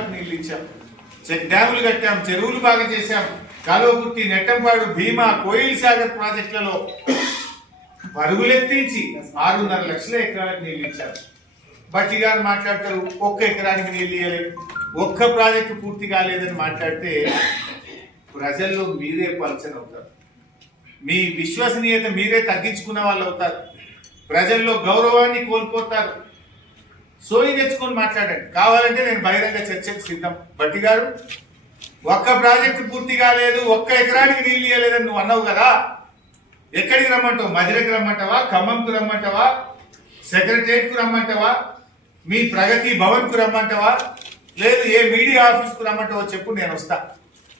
ఎకరాలకు నీళ్లు ఇచ్చాం, చెక్ డ్యాములు కట్టాం, చెరువులు బాగా చేశాం, కాలువకుర్తి, నెట్టంపాడు, భీమా, కోయిల్ సాగర్ ప్రాజెక్టులలో పరుగులెత్తించి 6.5 లక్షల ఎకరాలకు నీళ్లు ఇచ్చారు. బట్టి గారు మాట్లాడతారు ఒక్క ఎకరానికి నీళ్లు ఇవ్వలేదు, ఒక్క ప్రాజెక్టు పూర్తి కాలేదని మాట్లాడితే ప్రజల్లో మీరే పలచన అవుతారు, మీ విశ్వసనీయత మీరే తగ్గించుకున్న వాళ్ళు అవుతారు, ప్రజల్లో గౌరవాన్ని కోల్పోతారు. సోయి తెచ్చుకొని మాట్లాడండి, కావాలంటే నేను బహిరంగ చర్చకు సిద్ధం. బట్టి గారు ఒక్క ప్రాజెక్టు పూర్తి కాలేదు, ఒక్క ఎకరానికి నీళ్ళు ఇవ్వలేదని నువ్వు అన్నావు కదా, ఎక్కడికి రమ్మంటావు? మధిరకు రమ్మంటావా, ఖమ్మంకు రమ్మంటావా, సెక్రటరియట్కు రమ్మంటావా, మీ ప్రగతి భవన్కు రమ్మంటావా, లేదు ఏ మీడియా ఆఫీస్కు రమ్మంటావో చెప్పు, నేను వస్తా.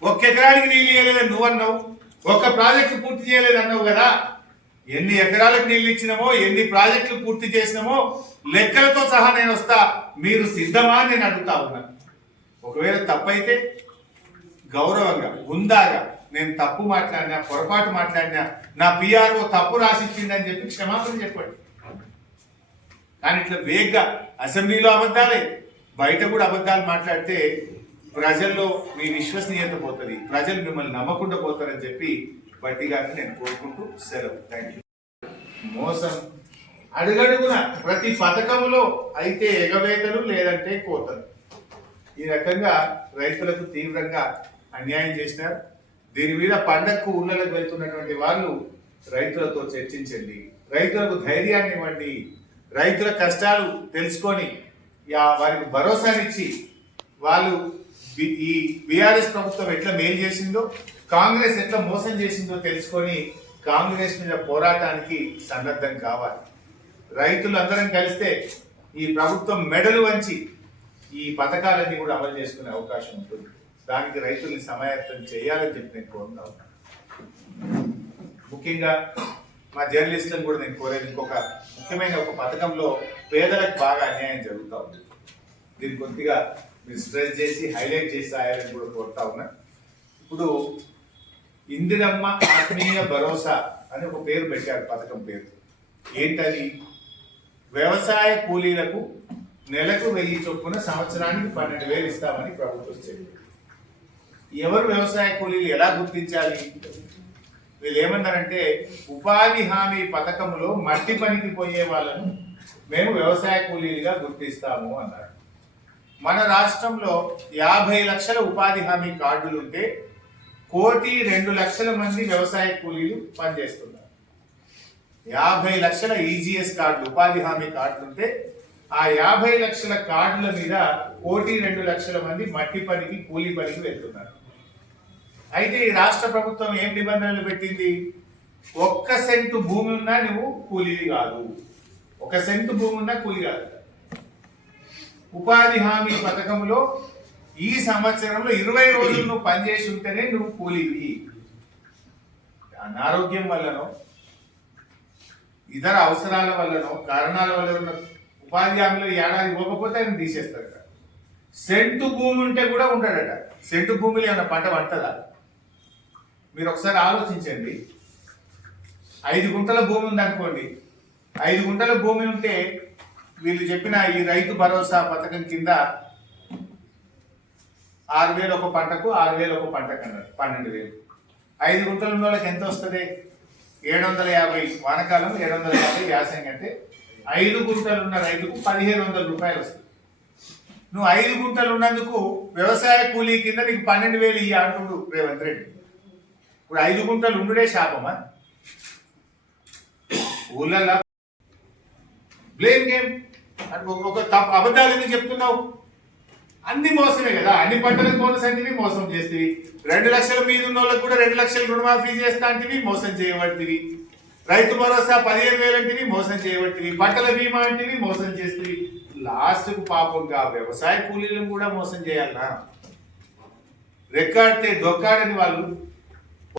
ఒక్క ఎకరానికి నీళ్ళు ఇవ్వలేదని నువ్వు అన్నావు, ఒక్క ప్రాజెక్టు పూర్తి చేయలేదు అన్నావు కదా. ఎన్ని ఎకరాలకు నీళ్ళు ఇచ్చినామో, ఎన్ని ప్రాజెక్టులు పూర్తి చేసినామో లెక్కలతో సహా నేను వస్తా. మీరు సిద్ధమా అని నేను అడుగుతా ఉన్నా. ఒకవేళ తప్పైతే గౌరవంగా హుందాగా నేను తప్పు మాట్లాడినా, పొరపాటు మాట్లాడినా, నా పిఆర్ఓ తప్పు రాసిచ్చిందని చెప్పి క్షమాపణ చెప్పండి. కానీ ఇట్లా వేగ్గా అసెంబ్లీలో అబద్ధాలే, బయట కూడా అబద్ధాలు మాట్లాడితే ప్రజల్లో మీ విశ్వసనీయత పోతుంది, ప్రజలు మిమ్మల్ని నమ్మకుండా పోతారని చెప్పి బట్టి గారిని నేను కోరుకుంటూ సెలవు. Thank you. మోసం అడుగడుగున ప్రతి పథకంలో అయితే ఎగవేతలు, లేదంటే కోతలు. ఈ రకంగా రైతులకు తీవ్రంగా అన్యాయం చేసినారు. దీని మీద పండగకు ఊళ్ళకు వెళ్తున్నటువంటి వాళ్ళు రైతులతో చర్చించండి, రైతులకు ధైర్యాన్ని ఇవ్వండి, రైతుల కష్టాలు తెలుసుకొని వారికి భరోసానిచ్చి వాళ్ళు ఈ బీఆర్ఎస్ ప్రభుత్వం ఎట్లా మేలు చేసిందో, కాంగ్రెస్ ఎట్లా మోసం చేసిందో తెలుసుకొని కాంగ్రెస్ మీద పోరాటానికి సన్నద్ధం కావాలి. రైతులు అందరం కలిస్తే ఈ ప్రభుత్వం మెడలు వంచి ఈ పథకాలన్నీ కూడా అమలు చేసుకునే అవకాశం ఉంటుంది. దానికి రైతుల్ని సమాయత్తం చేయాలని చెప్పి నేను కోరుతా ఉన్నాను. ముఖ్యంగా మా జర్నలిస్టులను కూడా నేను కోరేది, ఇంకొక ముఖ్యమైన ఒక పథకంలో పేదలకు బాగా అన్యాయం జరుగుతూ ఉంది. దీన్ని కొద్దిగా మీరు స్ట్రెస్ చేసి హైలైట్ చేసి రాయాలని కూడా కోరుతా ఉన్నా. ఇప్పుడు ఇందిరమ్మ ఆత్మీయ భరోసా అని ఒక పేరు పెట్టారు, పథకం పేరు. ఏంటది? వ్యవసాయ కూలీలకు నెలకు 1000 చొప్పున సంవత్సరానికి 12,000 ఇస్తామని ప్రభుత్వం చెప్పింది. ఎవరు వ్యవసాయ కూలీలు ఎలా గుర్తించాలి? వీళ్ళు ఏమన్నారంటే ఉపాధి హామీ పథకంలో మట్టి పనికి పోయే వాళ్ళను మేము వ్యవసాయ కూలీలుగా గుర్తిస్తాము అన్నారు. మన రాష్ట్రంలో 50 లక్షల ఉపాధి హామీ కార్డులు ఉంటే 1,02,00,000 మంది వ్యవసాయ కూలీలు పనిచేస్తున్నారు. 50 లక్షల ఈజీఎస్ కార్డులు, ఉపాధి హామీ కార్డులు ఉంటే ఆ 50 లక్షల కార్డుల మీద 1,02,00,000 మంది మట్టి పనికి, కూలీ పనికి వెళ్తున్నారు. అయితే ఈ రాష్ట్ర ప్రభుత్వం ఏం నిబంధనలు పెట్టింది? 1 సెంటు భూమి ఉన్నా నువ్వు కూలీవి కాదు, 1 సెంటు భూమి ఉన్నా కూలీ కాదు. ఉపాధి హామీ పథకంలో ఈ సంవత్సరంలో 20 రోజులు నువ్వు పనిచేసి ఉంటేనే నువ్వు కూలీవి. అనారోగ్యం వల్లనో, ఇతర అవసరాల వల్లనో, కారణాల వల్ల ఉపాధి హామీలో ఏడాది ఇవ్వకపోతే ఆయన తీసేస్తాడట. సెంటు భూమి ఉంటే కూడా ఉంటాడట. సెంటు భూమిలో ఏమైనా పంట పడుతుందా? మీరు ఒకసారి ఆలోచించండి. 5 గుంటల భూమి ఉందనుకోండి, 5 గుంటల భూమి ఉంటే వీళ్ళు చెప్పిన ఈ రైతు భరోసా పథకం కింద 6,000 ఒక పంటకు, 6,000 ఒక పంటకు అన్నారు, 12,000. 5 గుంటలు ఉన్న వాళ్ళకి ఎంత వస్తుంది? 750 వానకాలం, 750 యాసంగి. అంటే 5 గుంటలు ఉన్న రైతుకు 1,500 రూపాయలు వస్తుంది. నువ్వు 5 గుంటలు ఉన్నందుకు వ్యవసాయ కూలీ కింద నీకు 12,000 ఇయ్య అంటుడు రేవంత్ రెడ్డి. ఇప్పుడు 5 గుంటలు ఉండుడే శాపమా? ఊళ్ళ బ్లేమ్ గేమ్ అంటే ఒక తప్పు అబద్ధాలు ఎందుకు చెప్తున్నావు? అన్ని మోసమే కదా. అన్ని పంటలకు బోనస్ అంటివి, మోసం చేస్తేవి. 2 లక్షల మీద ఉన్న వాళ్ళకి కూడా 2 లక్షలు రుణమాఫీ చేస్తా అంటివి, మోసం చేయబడితివి. రైతు భరోసా 15,000 అంటివి, మోసం చేయబడితివి. పంటల బీమా అంటివి, మోసం చేస్తేవి. లాస్ట్కు పాపంగా వ్యవసాయ కూలీలను కూడా మోసం చేయాలన్నా? రెక్కాడితే డొక్కాడని వాళ్ళు